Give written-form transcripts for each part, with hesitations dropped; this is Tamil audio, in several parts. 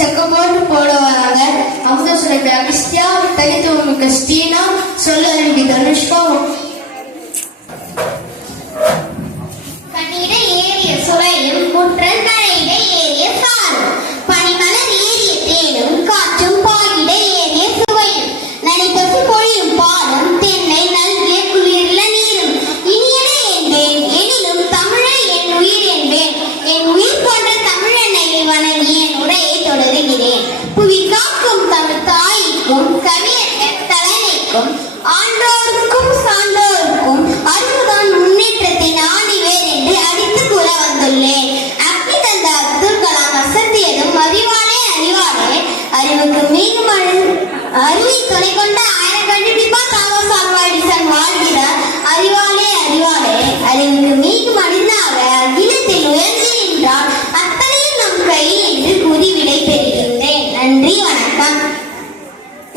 சக்கம் போட்டு போடுவாங்க. அமுத சுரபி அகஸ்தியா, தனித்துவமிக்க ஸ்ரீனா, சொல்லி தனுஷ்கா. கண்ணீரை ஏறிய சுரையும் குற்றன் கரையிட ஏறிய சாரும் பனிமலர் ஏறிய தேனும் காற்றும் பாயிட ஏறிய சுவையும் நனிப்பசு பொழியும் பாலும் தென்னை நல்கிய குளிர்ல நீரும் இனியன என்பேன் எனினும் தமிழை என் உயிர் என்பேன். என் உயிர் போன்ற தமிழனை வணங்கி என் உரையை தொடருகிறேன். புவி காக்கும் தமிழ் தாய்க்கும் கவியன் தலைமைக்கும் ஆண்டோருக்கும் சான்றோருக்கும் அறிவுதான் முன்னேற்றத்தை நாடிவேன் என்று அடித்து கூற வந்துள்ளேன். அக்னி தந்த அப்துல் கலாம் அசத்தியதும் அறிவாளே அறிவாளே அறிவுக்கு மீண்டும் அறிவை துணை கொண்ட ஆயிரம் கண்டுபிடிப்பா தாமஸ் ஆல்வா எடிசன் வாழ்கிறார். அறிவாளே அறிவாளே அறிவுக்கு மீண்டும் அணிந்தாக அகிலத்தில் உயர்ந்து நின்றால் அத்தனையும் நம் கையில் என்று கூறி விடை பெறுகின்றேன். நன்றி, வணக்கம்.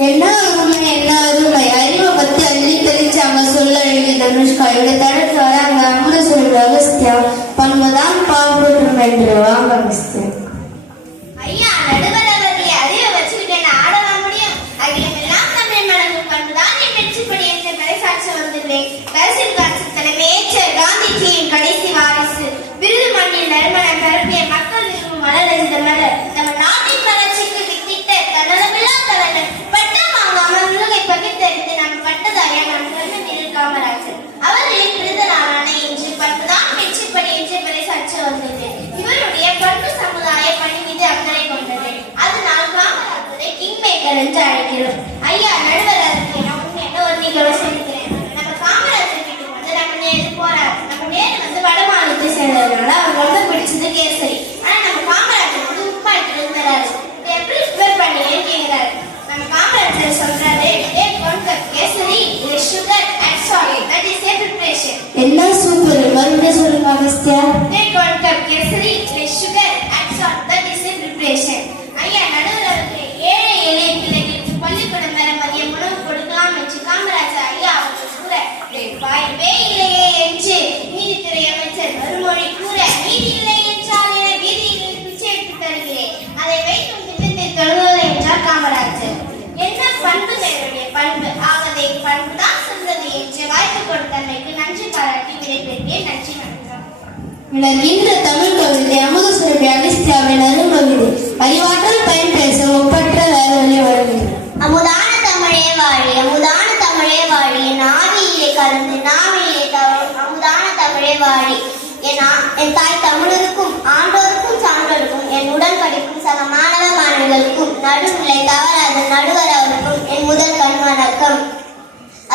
என்ன அருமை அறிவை பத்தி அள்ளி தெளிச்சாங்க சொல்லி தனுஷ்கா. இவங்க தடுத்து வராங்க. அமுத சுரபி அகஸ்தியா, பண்புதான் பாவம் என்று வாங்க மிஸ்து. ஐயா, நடுவர் அவருடைய அறிவை வச்சுக்கிட்டேன் ஆடவ முடியும். அகிலமெல்லாம் தமிழ் மடங்கு பண்புதான் என் வெற்றிப்படி என்று பறைசாற்ற வந்துள்ளேன். அரசியல் காட்சி தலைமையேற்ற காந்திஜியின் கடைசி வாரிசு விருது மண்ணில் நறுமணம் பரப்பிய மக்கள் விரும்பும் மலரறிந்த மலர் நம்ம நாட்டின் வளர்ச்சிக்கு வித்திட்ட தன்னலமில்லா தலைவர் பட்டம் வாங்காமல் உலகை பகிர்ந்தறிந்து நாம் பட்டதாரியா நம் கருணை காமராஜர் அவர்களின் பிறந்த நாளான இன்று பண்புதான் வெற்றிப்படி என்று பறைசாற்ற வந்துள்ளது. இவருடைய பண்பு சமுதாய பணி மீது அக்கறை கொண்டது. அதனால் காமராஜரை கிங் மேக்கர் என்று அழைக்கிறோம். ஐயா, நடுவர் அறிக்கை நான் உண்மையான ஒரு நிகழ்வு சொல்லிக்கிறேன். நம்ம காமராஜர் கிட்ட வந்து நம்ம நேரு போறாரு. நம்ம நேரு வந்து வட மாநிலத்தை சேர்ந்ததுனால அவர் ரொம்ப பிடிச்சது கேசரி. ஆனா நம்ம காமராஜர் வந்து உப்பா எடுத்துட்டு வராரு. எப்படி ப்ரிப்பேர் பண்ணீங்கன்னு கேட்கிறாரு. நம்ம காமராஜர் சொல்றாரு, kesari sugar and salt, that is a preparation. என்ன சூப்பர், மறுபடியும் சொல்லுங்க Agastya. Take 1 cup kesari with sugar and salt, that is a preparation. ஐயா, நடுவர் அவர்களே, ஏழை எளிய பிள்ளைகளுக்கு பள்ளிக்கூடம் வர மதியம் உணவு கொடுக்கலாம் என்று காமராஜர் ஐயா அவர்கள் கூற வாய்ப்பே இல்லையே என்று நீதித்துறை அமைச்சர் மறுமொழி கூற நீதி இல்லை என்றால் என வீதியில் பிச்சை எடுத்து தருகிறேன். அதை வைக்கும் திட்டத்தை தொடங்குவது என்றார் காமராஜர். என்ன பண்பு நேருடைய பண்பு ஆகவே பண்புதான் சொல்றது என்று வாய்ப்பு கொடுத்தமைக்கு நன்றி பாராட்டி விடைபெறுகிறேன். நன்றி, வணக்கம். விளங்கின்ற தமிழ் கவிதை அமுத சுரபி அகஸ்தியாவின் அருமகிது அறிவாற்றல் பயன் பேச ஒப்பற்ற வேலை வருகிறது. அமுதான தமிழே வாழி, அமுதான தமிழே வாழி, என் ஆவியிலே கலந்து நாவிலே தவறும் அமுதான தமிழே வாழி. என் தாய் தமிழருக்கும் ஆண்டோருக்கும் சான்றோருக்கும் என் உடன் படிக்கும் சக மாணவ மாணவிகளுக்கும் நடுநிலை தவறாத நடுவர் அவருக்கும் என் முதல் கண் வணக்கம்.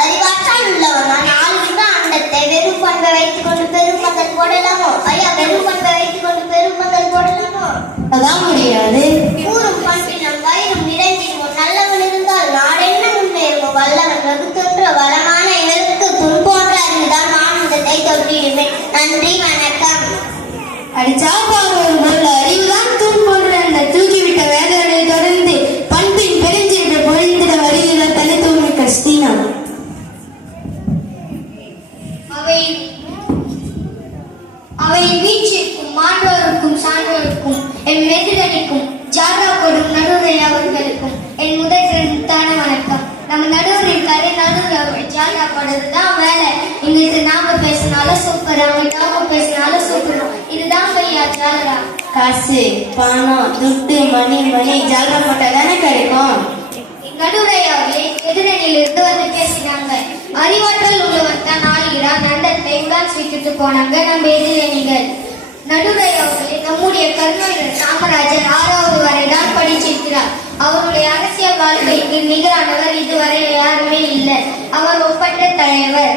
அறிவாற்றால் உள்ளவன் ஆளுகின்ற அண்டத்தை வெறும் பண்பை வைத்துக் கொண்டு பெரும் பந்தல் போடலாமோ? ஐயா, வெறும் பண்பை வைத்துக் கொண்டு பெரும் பந்தல் போடலாமோ? அதான் முடியாது. கூறும் பண்பினம் வயிறும் நிறைந்திருவோம் நல்லவன் இருந்தால் நாடென்ன முன்னேறுவோம். வல்லவன் வகுத்தொன்ற வளமான இவருக்கு துன்போன்ற அறிவுதான் ஆனந்தத்தை தொட்டிடுவேன். நன்றி, வணக்கம். அடிச்சா பார்வன் பொருள் அறிவுதான் தூண்போன்ற அந்த தூக்கிவிட்ட வேதனை தொடர்ந்து பண்பின் பெருஞ்சிட்டு பொழிந்திட வருகிற தனித்துவமிக்க ஸ்ரீனா. அவை வீழ்ச்சிக்கும் மாற்றோருக்கும் சான்றோருக்கும் என் மெதிரடிக்கும் ஜாதா போடும் நடுவரை அவர்களுக்கும் என் முதற்கான வணக்கம். நம்ம நடுவரின் கதை நடுவர் ஜாதா போடுறதுதான் வேலை. இன்னைக்கு நாம பேசினாலும் சூப்பர், அவங்க பேசினாலும் சூப்பர். இதுதான் பையா ஜாதா. காசு பணம் துட்டு மணி ஜாலரா போட்டா தானே கிடைக்கும். நடுவுரையாவே எதிரணியில் இருந்து வந்து பேசினாங்க. அறிவாற்றல் உள்ளவன் தான் ஆளுகிறான். நண்டத்தை எங்கால் சீக்கிட்டு போனாங்க நம்ம எதிரணிகள். நடுவுரையாவே நம்முடைய கருணாநிதி காமராஜர் 6வது வரை தான் படிச்சிருக்கிறார். அவருடைய அரசியல் வாழ்க்கைக்கு நிகரானவர் இதுவரை யாருமே இல்லை. அவர் ஒப்பற்ற தலைவர்.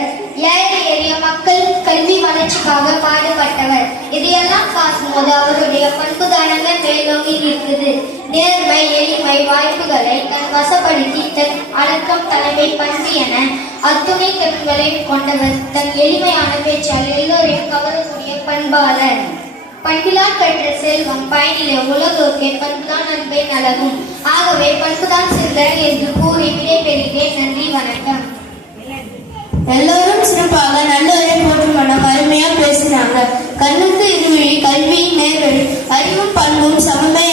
ஏழை எளிய மக்கள் கல்வி வளர்ச்சிக்காக பாடுபட்டவர். இதையெல்லாம் பார்க்கும்போது அவருடைய பண்புதானங்கள் மேலோங்கி இருக்குது. நேர்மை, எளிமை, வாய்ப்புகளை தன் வசப்படுத்தி தன் அடக்கம், தலைமை, பண்பு என அத்துணை திறன்களை கொண்டவர். தன் எளிமையான பேச்சால் எல்லோரையும் கவரக்கூடிய பண்பாளர். பண்பிலால் பெற்ற செல்வம் பயனிலே உலகோக்கே பண்புதான் அன்பை நலகும். ஆகவே பண்புதான் சிறந்தர் என்று கூறி விடைபெறுகிறேன். நன்றி, வணக்கம். எல்லோரும் சிறப்பாக நல்லவரை போற்றும் மனம் அருமையா பேசினாங்க. கண்ணுக்கு இருவிழி, கல்வி நேர்வழி, அறிவும் பண்பும் சமமே